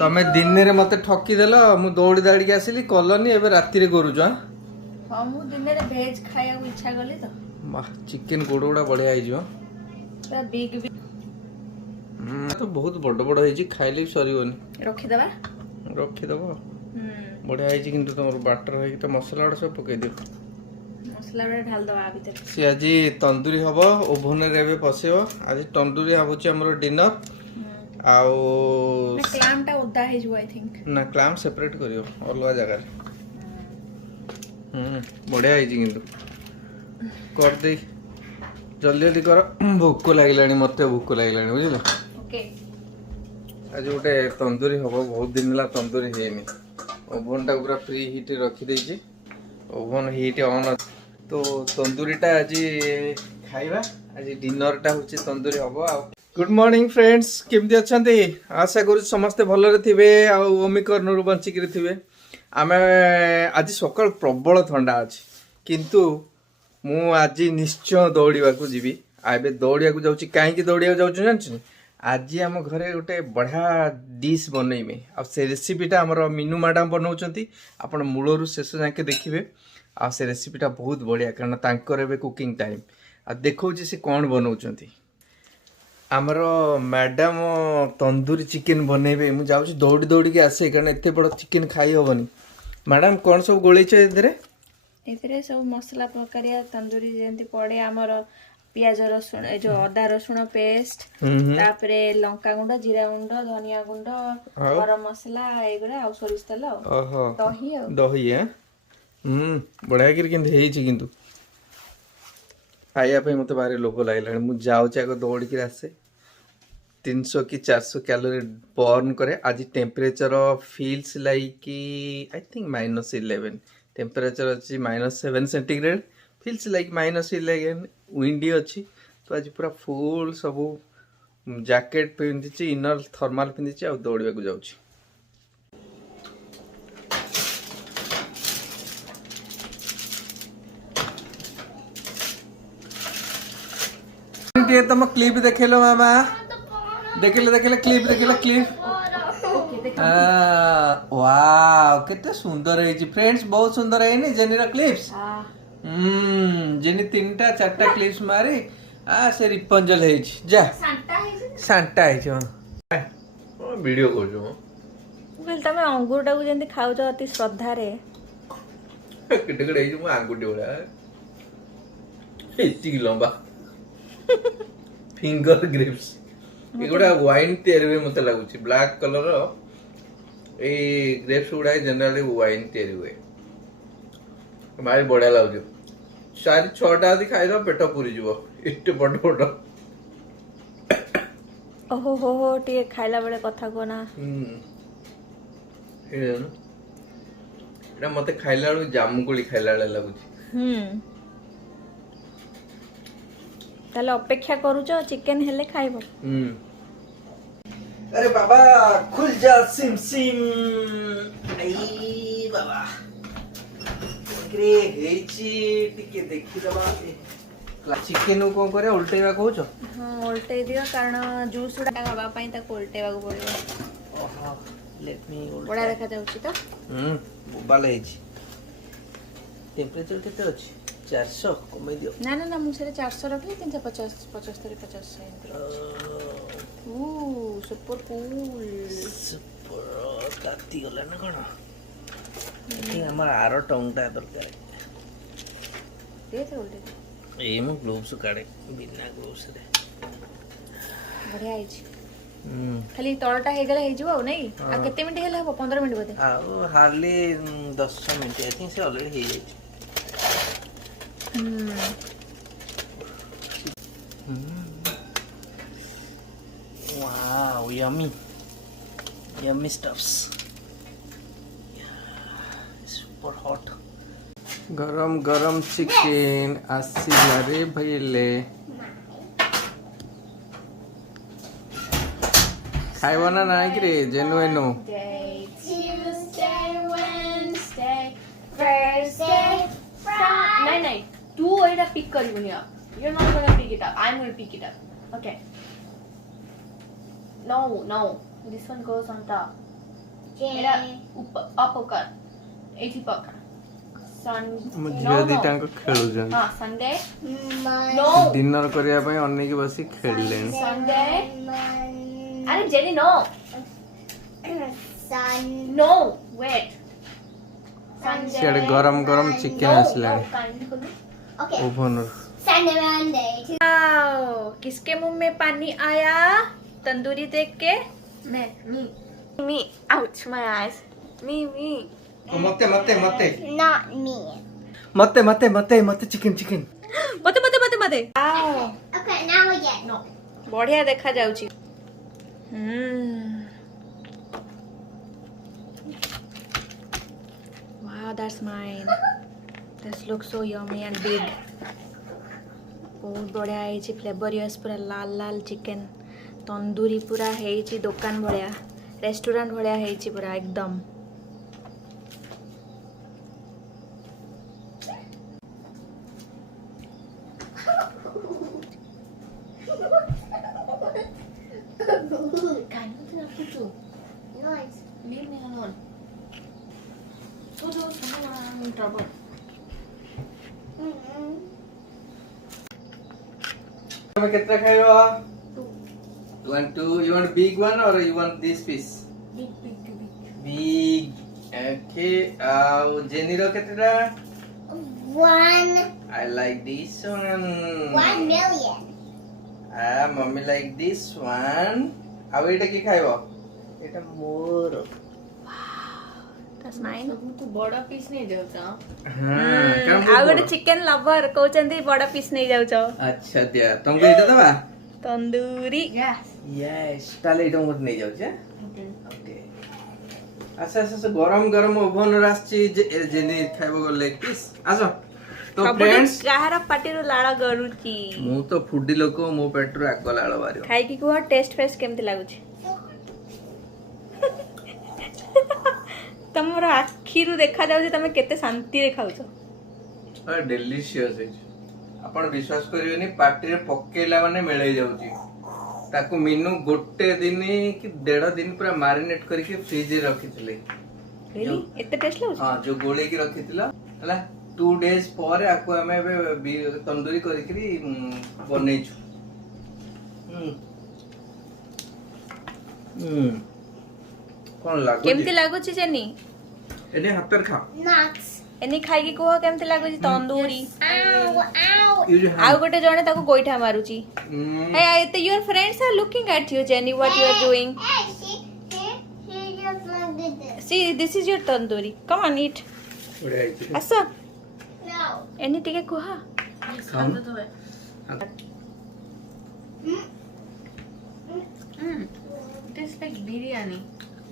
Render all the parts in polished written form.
तमे दिन रे मते ठकी देलो मु दौड़ी दाड़ी के आसिली कलनी एबे राती रे करूछ हां मु दिन रे वेज खाया को इच्छा गली तो वाह चिकन गोड़ोड़ा बढ़िया है जो पूरा बिग बिग तो बहुत बड़ बड़ है जी खाइले सरीबनी रखी दबा बढ़िया है किंतु तुम बाटर है तो मसला वाला सब पके दियो मसला रे ढाल दबा भीतर से आज तंदूरी हबो ओभन रे एबे पसेबो आज तंदूरी हबुची हमरो डिनर आउ क्लैम टा ओदा हे जो आई थिंक ना क्लैम सेपरेट करियो अलग जगह बढ़िया है किंतु कर दे जल्दी जल्दी कर भूख लागिलानी मते भूख लागिलानी बुझिलो ओके आज गोटे तंदूरी हबो बहुत दिन ला तंदूरी हेनी ओवन टा पूरा फ्री हीट रखी देछि ओवन हीट ऑन तो तंदूरी टा आज खाइबा आज डिनर टा होछि तंदूरी हबो आ गुड मॉर्निंग फ्रेंड्स केमती अछंती आशा करू समस्ते भलरे थिबे आ ओमिक्रॉन रु बंचिकरी थिबे आमे आज सकाळ प्रबल ठंडा अछि किंतु मु आज निश्चय दौड़िबा को जीवी आबे दौड़िया को जाउची काहे की दौड़िया जाउची जानछि आज आम घरे गोटे बढ़िया डिश बनइमे आ से रेसिपीटा हमर मीनू मैडम बनाउचंती आपण मूलरू शेष जाके देखिबे आ से रेसिपीटा बहुत बढ़िया कारण तांकर एबे कुकिंग टाइम आ देखौची से कोन बनाउचंती हमर मैडम तंदूरी चिकन बनेबे मु जाउची दौड़ी दौड़ी के आसे कारण एते बड़ चिकन खाई होबनी मैडम कोन सब गोळैछ एथरे सब मसला प्रकारिया तंदूरी जेंती पड़े हमर पियाज रसुण ए जो अदा रसुण पेस्ट तापरे लंका गुंड जीरा गुंड धनिया गुंड गरम मसला एगुडा आ सोरिष तेल दही है बढ़िया कर किंतु हेई छी किंतु खाइया पे मते बारे लोभ लागलानी मु जाउची आको दौड़ी के आसे 300 की 400 कैलोरी बर्न करे आज temperature feels like I think -11 temperature अछि -7 सेंटीग्रेड फील्स लाइक -11 विंडी अच्छी तो आज पूरा फुल सब जैकेट पिंधि इनर थर्माल पिंधि आ दौड़िया को जाउची तुम क्लिप देखेलो मामा देखले क्लिप वाओ केते सुंदर है जी फ्रेंड्स बहुत सुंदर है नी जेनीरा क्लिप्स जेनी 3टा 4टा क्लिप्स मारी आ से रिपंजल है जी जा सांटा है जो वीडियो कर जो बोल तमे अंगूरटा को जेंती खाउ छ अति श्रद्धा रे केटे केटे जो अंगूठी ओला एती लंबा फिंगर ग्रिप्स एगुड़ा वाइन तैयारी हुए मत लगुच ब्लैक कलर ए ग्रेप्स गुड़ा जनरली वाइन तैयारी हुए भारी बढ़िया लगुच 4-6टा आदि खाई पेट पूरी जीव एटे बड़ बड़ ओहो हो टे खाइला बेले कथा कोना एटा मते खाइला बेले जामुकोली खाइला बेले लगुच ताले अपेक्षा करूछ चिकन हेले खाइबो अरे बाबा खुल जा सिम सिम आई बाबा रे हेची टिके देखि दबा चिकन को करे उल्टेवा कहूछ हां उल्टे दियो कारण जूस उडा खाबा पई ता उल्टेवा को पड़ियो ओहो लेट मी बड़ा देखा जाउची तो बोबाल हेची टेम्परेचर केते अछि 400 कमाई दियो ना ना ना मुझे 400 रखली 350 75 50 सुपर कूल सुपर काटी गला ना कोन ए हमर आरो टंगटा दरकार दे दे उल्टे ए मु ग्लोव्स काडे बिना ग्लोव्स रे बढ़िया है खाली तळटा हे गेला हे जीव नै आ केते मिनिट हेला 15 मिनिट बते आ हार्डली 10 मिनिट आई थिंक से ऑलरेडी हे जाई Wow, yummy stuffs. Super hot. गरम चिकन आसीला रे भइले खाइबो ना नाइ कि रे जेनुएनो Thursday, Wednesday, Thursday, Friday. नहीं तू एटा पिक करिबुनी अब you're not gonna pick it up I'm going to pick it up okay no this one goes on top Etah up कर एठी पका सन झियो दिटांको खेलु जन हां संडे no डिनर करिया पय अन्ने की बसी खेलले संडे अरे Jenny no no wait Sunday सियाडे गरम गरम चिकन आसला ओवन Sunday Monday. वाओ किसके मुंह में पानी आया तंदूरी देख के me ouch my eyes me मते Not me. मते चिकन मते आओ Okay, now again. नो बढ़िया देखा जाउची wow that's mine this looks so yummy and big बहुत बढ़िया है फ्लेवरियस पूरा लाल लाल चिकन तंदूरी पूरा है दुकान भाया रेस्टोरेंट भाया है पूरा एकदम Nice. Leave me alone. I'm in trouble. તમે કેટલા ખાયો 2 you want big one or you want this piece big okay jenny ro ketera 1 I like this one 1 million. mommy like this one ଆଉ ଏଟା କି ଖାଇବ ଏଟା ମୋର That's mine. तू बड़ा पीस नहीं जाऊचा आ गोटे चिकन लवर कहउचंदी बड़ा पीस नहीं जाउछ अच्छा दिया तुमको एटा दबा तंदूरी यस ताले एटा मोट नहीं जाउछ ओके अच्छा गरम गरम ओवन रासची जेनी खाइबो लेग पीस आसो तो फ्रेंड्स काहार पाटी रो लाळ गरुची मु तो फूडी लोक मो पेटरो आग लाळ बारियो खाई की कुआ टेस्ट फेस्ट केमती लागुची तमरो आखिरु देखा जाउची तमे केते शांति रे खाउछो डिलीशियस है आपण विश्वास करियोनी पार्टी रे पकेला माने मिलै जाउची ताको मिनू गोटे दिन कि 1.5 दिन पूरा मैरिनेट करके फ्रिज रे रखिथिले रियली एते टेस्ट लागुची हां जो गोळे की रखिथिला हला 2 डेज पर आको हमें तंदूरी करिकरी बनेइछु कोन लागो केमती लागुची जेनी एने हातर खा Nuts. एनी खाई की कुआ केमती लागुची तंदूरी Ow, ow. यू जो आउ गोटे जणे ताको गोइठा मारुची Hey, your friends are looking at you, Jenny. What you are doing? Hey, she just like did this. See, this is your tandoori. Come on, eat. ओडे आइछि Asa, No. any tige kuha. खाऊं taste like biryani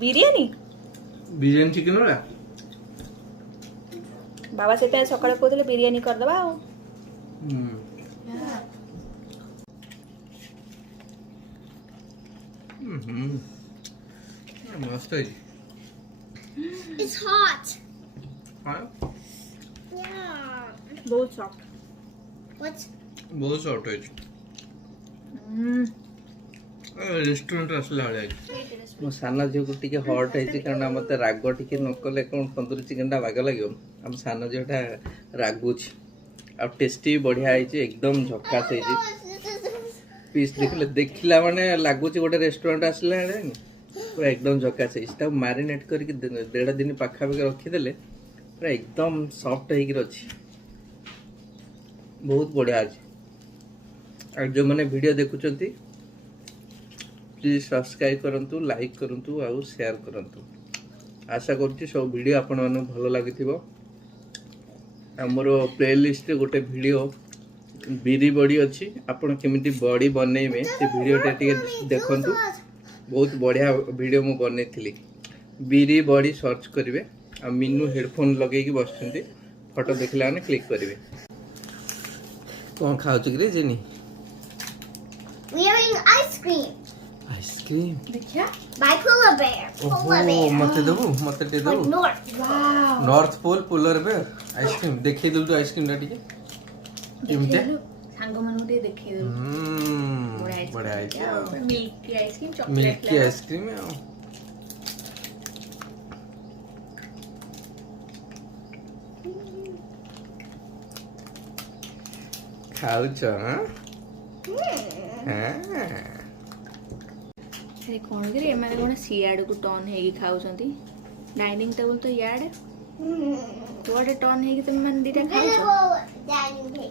Biryani. Biryani chicken वाला बाबा से ते सकाळे कहले बिरयानी कर दबा आओ. मस्त है It's hot. हाँ Yeah. बहुत सॉफ्ट. What's बहुत सॉफ्ट है रेस्टोरेंट आसला है मो साना झील को टिके हॉट है कारण मते राग टिके न कले कोन तंदूरी चिकन टा बाग लागियो हम साना झीलटा रागुछ आ टेस्टी बढ़िया है एकदम झक्कास है पीस देखला माने लागुछ गोटे रेस्टोरेंट आसला है पूरा एकदम झक्कास है इसटा मैरिनेट करके 1.5 दिन पाखा पाखा रखी देले पूरा एकदम सॉफ्ट है कि अछि बहुत बढ़िया अछि आ जो माने वीडियो देखुचंती प्लीज सब्सक्राइब करंतु लाइक करंतु आ शेयर करंतु आशा करछि सब वीडियो आपण माने भलो लागिथिबो हमरो प्लेलिस्ट रे गोटे वीडियो बिरी बड़ी अछि आपण केमिति बड़ी बनेइबे से वीडियो टे देखंतु बहुत बढ़िया वीडियो मु बनेइथिली बिरी बड़ी सर्च करिवे आ मिनू हेडफोन लगे की बसछंती फोटो देखला ने क्लिक करिवे कोन खाउ छि रे jenny we are eating ice cream ice cream देखिया by Polar Bear. Polar Bear. मते दबु मते टे Like दबु North. Wow north pole polar bear ice cream देखै दउ तो आइसक्रीम टा टिके କେମିତି ସାଙ୍ଗ ମାନଙ୍କୁ ଟିକେ ଦେଖେଇ ଦଉ ବଢିଆ ହେଇଛି Milky ice cream chocolate Milky ice cream ଆଉ ଖାଉଛ ଆରେ କଣ କି ଏମାନେ କଣ ସିଆଡକୁ ଟର୍ନ ହେଇକି ଖାଉଛନ୍ତି ଡାଇନିଂ ଟେବୁଲ ତ ଇଆଡେ ତୁଆଡେ ଟର୍ନ ହେଇକି ତମେ ମାନେ ଦିଟା ଖାଉଛ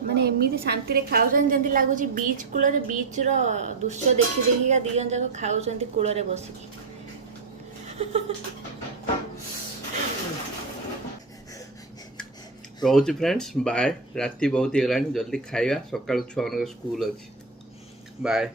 ମାନେ ଏମିତି ଶାନ୍ତିରେ ଖାଉଛନ୍ତି ଯେମିତି ଲାଗୁଛି ବିଚ୍ କୂଳରେ ବିଚ୍ ର ଦୃଶ୍ୟ ଦେଖି ଦେଖିକା ଦି ଜଣ ଯାକ ଖାଉଛନ୍ତି କୂଳରେ ବସିକି ରହୁଛି ଫ୍ରେଣ୍ଡସ୍ ବାଏ ରାତି ବହୁତ ହେଇଗଲାଣି ଜଲ୍ଦି ଖାଇବା ସକାଳୁ ଛୁଆମାନଙ୍କ ସ୍କୁଲ ଅଛି ବାଏ